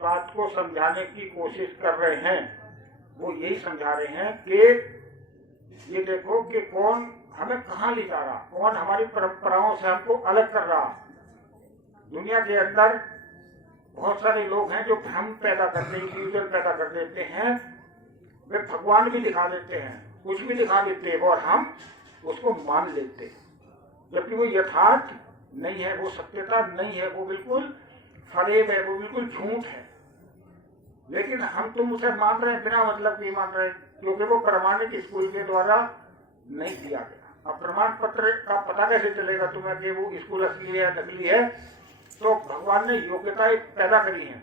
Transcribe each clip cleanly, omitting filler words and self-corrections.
बात को समझाने की कोशिश कर रहे हैं, वो यही समझा रहे हैं कि ये देखो कि कौन हमें कहाँ ले जा रहा, कौन हमारी परंपराओं से हमको अलग कर रहा। दुनिया के अंदर बहुत सारे लोग हैं जो भ्रम पैदा करते हैं, इल्यूजन पैदा कर देते हैं, वे भगवान भी दिखा देते हैं, कुछ भी दिखा देते हैं और हम उसको मान लेते हैं, जबकि वो यथार्थ नहीं है, वो सत्यता नहीं है, वो बिल्कुल फरेब है, वो बिल्कुल झूठ है। लेकिन हम तुम उसे मान रहे हैं, बिना मतलब की मान रहे हैं, क्योंकि वो प्रमाणिक स्कूल के द्वारा नहीं दिया गया। अब प्रमाण पत्र का पता कैसे चलेगा तुम्हें कि वो स्कूल असली है नकली है? तो भगवान ने योग्यताएं पैदा करी हैं,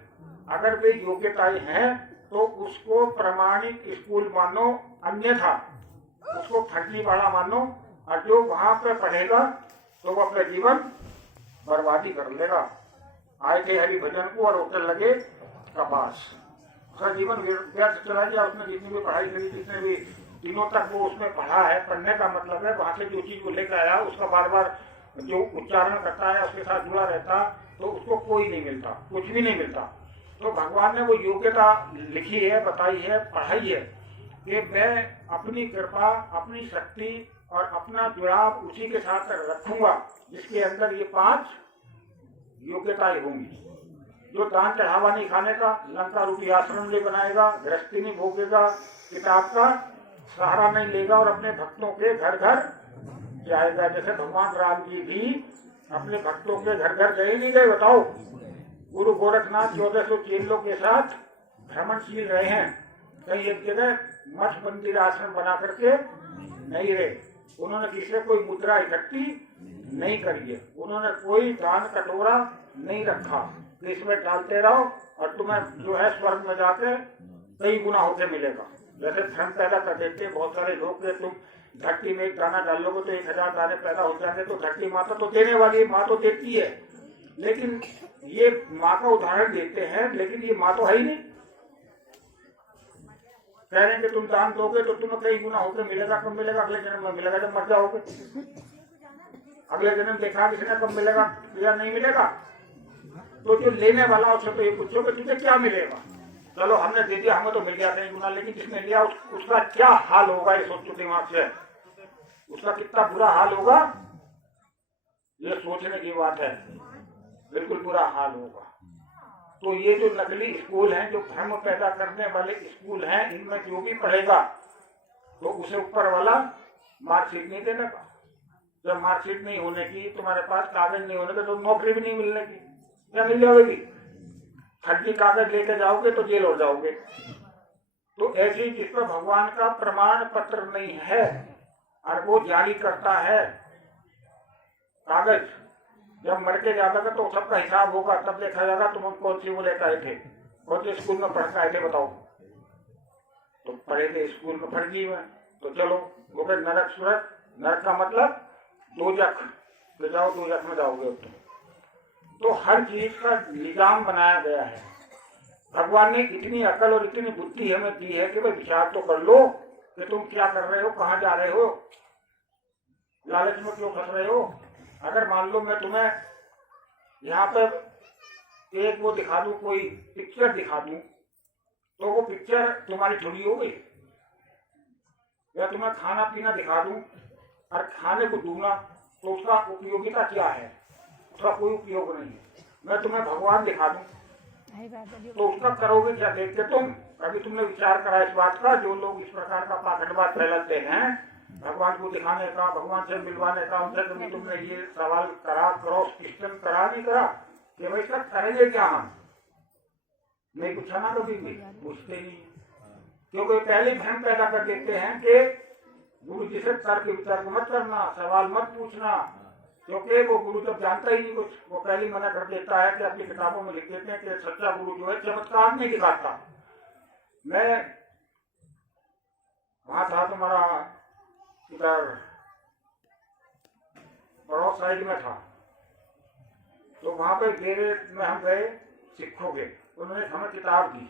अगर वे योग्यताएं हैं तो उसको प्रमाणिक स्कूल मानो, अन्यथा उसको फर्जीवाड़ा मानो, और जो वहां पे पढ़ेगा तो वो अपना जीवन बर्बादी कर लेगा। आए थे हरि भजन को और उतर लगे कपास, उसका जीवन व्यर्थ चला गया। उसने जितनी भी पढ़ाई करी, जितने भी दिनों तक वो उसमें पढ़ा है, पढ़ने का मतलब है वहां से जो चीज को लेकर आया उसका बार बार जो उच्चारण करता है, उसके साथ जुड़ा रहता, तो उसको कोई नहीं मिलता, कुछ भी नहीं मिलता। तो भगवान ने वो योग्यता लिखी है, बताई है, पढ़ाई है कि मैं अपनी कृपा, अपनी शक्ति और अपना जुड़ाव उसी के साथ रखूंगा जिसके अंदर ये 5 योग्यताएं होंगी। जो दान चढ़ावा नहीं खाने का, लंका रूपी आश्रम नहीं बनाएगा, गृहस्थी नहीं भोगेगा, किताब का सहारा नहीं लेगा और अपने भक्तों के घर घर जाएगा। जैसे भगवान राम जी भी अपने भक्तों के घर घर गए नहीं गए, बताओ। गुरु गोरखनाथ 1400 चेलों के साथ भ्रमणशील रहे हैं, कई एक जगह मठ मंदिर आश्रम बना करके नहीं रहे। उन्होंने किसी कोई मुद्रा इकट्ठी नहीं करी है, उन्होंने कोई दान कटोरा नहीं रखा कि इसमें डालते रहो और तुम्हें जो है स्वर्ग में जाके कई गुना होके मिलेगा। जैसे भ्रम पैदा कर देते हैं बहुत सारे लोग के, तुम धरती में एक दाना डालोगे तो 1000 दाने पैदा हो जाएंगे, तो धरती माता तो देने वाली है, माँ तो देती है। लेकिन ये माँ का उदाहरण देते हैं, लेकिन ये माँ तो है ही नहीं। कह रहे हैं कि तुम दान दोगे तो तुम्हें कई गुना होकर मिलेगा। कब मिलेगा? अगले जन्म में मिलेगा, जब मर जाओगे। अगले जन्म देखा किसने कब मिलेगा या नहीं मिलेगा? तो जो लेने वाला उससे तो ये पूछो कि तुझे क्या मिलेगा। चलो हमने दे दिया, हमें तो मिल गया कई गुना, लेकिन जिसने लिया उसका क्या हाल होगा ये सोचो दिमाग से, उसका कितना बुरा हाल होगा ये सोचने की बात है। बिल्कुल बुरा हाल होगा। तो ये जो नकली स्कूल हैं, जो भ्रम पैदा करने वाले स्कूल हैं, इनमें जो भी पढ़ेगा तो उसे ऊपर वाला मार्कशीट नहीं देने का। जब मार्कशीट नहीं होने की, तुम्हारे पास कागज नहीं होने का, तो नौकरी भी नहीं मिलने की, क्या मिल जाएगी? फर्जी कागज लेके जाओगे तो जेल हो जाओगे। तो ऐसी जिस पर भगवान का प्रमाण पत्र नहीं है और वो जारी करता है कागज, जब मर के जाता तो सबका हिसाब होगा, तब देखा जाएगा तुम कौन सी वो लेकर आए थे, कौन से स्कूल में पढ़ के आए थे, बताओ। तो पढ़े थे स्कूल में फर्जी में, तो चलो वो गए नरक सुरक। नरक का मतलब दोजख, ले जाओ दोजख में जाओगे तुम। तो हर चीज का निजाम बनाया गया है। भगवान ने इतनी अकल और इतनी बुद्धि हमें दी है कि भाई विचार तो कर लो कि तुम क्या कर रहे हो, कहाँ जा रहे हो, लालच में क्यों फंस रहे हो। अगर मान लो मैं तुम्हें यहाँ पर एक वो दिखा दूं, कोई पिक्चर दिखा दूं, तो वो पिक्चर तुम्हारी थोड़ी हो गई। या तुम्हें खाना पीना दिखा दूं और खाने को दूंगा, तो उसका उपयोगिता क्या है? उसका कोई उपयोग नहीं है। मैं तुम्हें भगवान दिखा दूं तो उसका करोगे क्या देख के तुम? कभी तुमने विचार करा इस बात का? जो लोग इस प्रकार का पाखंडवाद फैलाते हैं भगवान को दिखाने का, भगवान से मिलवाने का, उनसे कभी तुमने ये सवाल करा, क्रॉस क्वेश्चन करा नहीं करा कि भाई सर करेंगे क्या हम? नहीं पूछा ना कभी भी, पूछते नहीं। क्योंकि पहले भ्रम पैदा कर देते हैं कि गुरु जी से तर्क वितर्क मत करना, सवाल मत पूछना, क्योंकि वो गुरु तो जानता ही नहीं कुछ। वो पहले मना कर देता है कि अपनी किताबों में लिख देते हैं कि सच्चा गुरु जो है चमत्कार नहीं दिखाता। मैं वहां था, तुम्हारा इधर पड़ोस साइड में था, तो वहां पे डेरे में हम गए सिखों के, उन्होंने हमें किताब दी,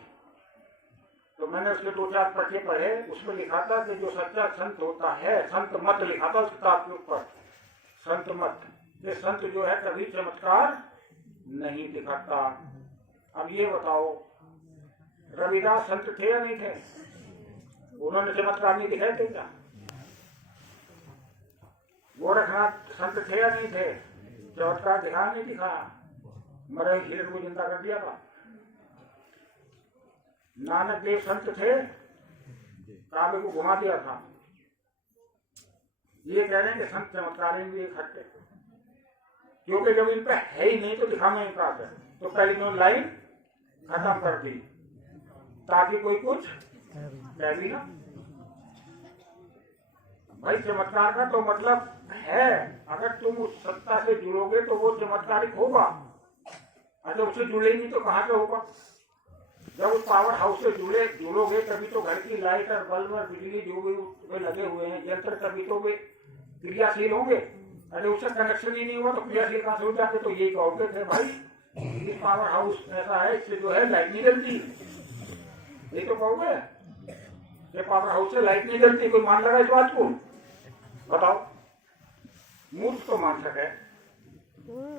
तो मैंने उसके 2-4 पट्टे पढ़े। उसमें लिखा था कि जो सच्चा संत होता है, संत मत लिखा था उस किताब के ऊपर, संत मत, ये संत जो है कभी चमत्कार नहीं दिखाता। अब ये बताओ रविदास संत थे या नहीं थे? उन्होंने चमत्कार नहीं दिखाए थे क्या? गोरखनाथ संत थे या नहीं थे? चमत्कार दिखा नहीं दिखाया? मरे हिरण को जिंदा कर दिया था। नानक देव संत थे, काबे को घुमा दिया था। ये कह रहे हैं कि संत चमत्कार भी इकट्ठे, क्योंकि जब इन पे है ही नहीं तो दिखाना ही कहा, तो पहले इन्होंने लाइन खत्म कर दी ताकि कोई कुछ कह भी ना। भाई चमत्कार का तो मतलब है, अगर तुम उस सत्ता से जुड़ोगे तो वो चमत्कारिक होगा, अगर उससे जुड़े नहीं तो कहाँ से होगा? जब उस पावर हाउस से जुड़ोगे तभी तो घर की लाइट और बल्ब और बिजली जो भी उसमें लगे हुए हैं यंत्र, तभी तो वे क्रियाशील होंगे। अरे उससे कनेक्शन ही नहीं हुआ तो क्रियाशील कहाँ से हो जाते? तो यही कहोगे थे भाई इस पावर हाउस ऐसा है, इससे जो है लाइट नहीं जलती, ये तो कहोगे ये पावर हाउस से लाइट नहीं जलती। कोई मान लगा इस बात को? बताओ, मूर्ख तो मान सके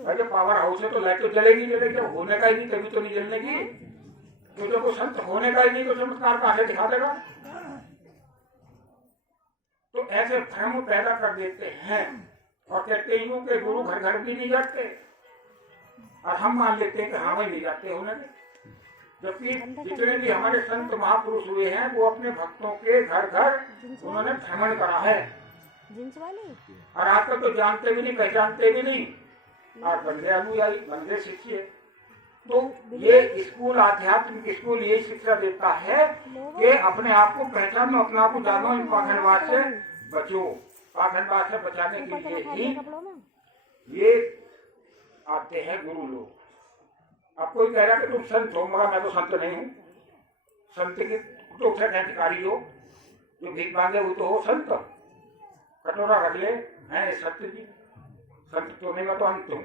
भाई पावर हाउस है तो लाइट तो जलेगी जलेगी, होने का ही नहीं तभी तो नहीं जलने की। तो जब वो संत होने का ही नहीं तो चमत्कार कहाँ से दिखा देगा? तो ऐसे भ्रम पैदा कर देते हैं और कहते हैं कि गुरु घर घर भी नहीं जाते, और हम मान लेते हैं कि हाँ भाई नहीं जाते होने के। जबकि जितने भी हमारे संत महापुरुष हुए हैं वो अपने भक्तों के घर घर उन्होंने भ्रमण करा है, और आजकल तो जानते भी नहीं, पहचानते भी नहीं, और बंदे अनुयायी, बंदे शिष्य। तो ये स्कूल, आध्यात्मिक स्कूल यही शिक्षा देता है कि अपने आप को पहचानो, अपने आप को जानो, इन पाखंडवाद से बचो। पाखंडवाद से बचाने के लिए ही ये आते हैं गुरु लोग। अब कोई कह रहा है कि तुम संत हो, मगर मैं तो संत नहीं हूँ। संत की तो अधिकारी हो, जो भीख मांगे वो तो हो संत। कटोरा रख ले, मैं सत्य जी संत तो नहीं, मैं तो अंत हूँ।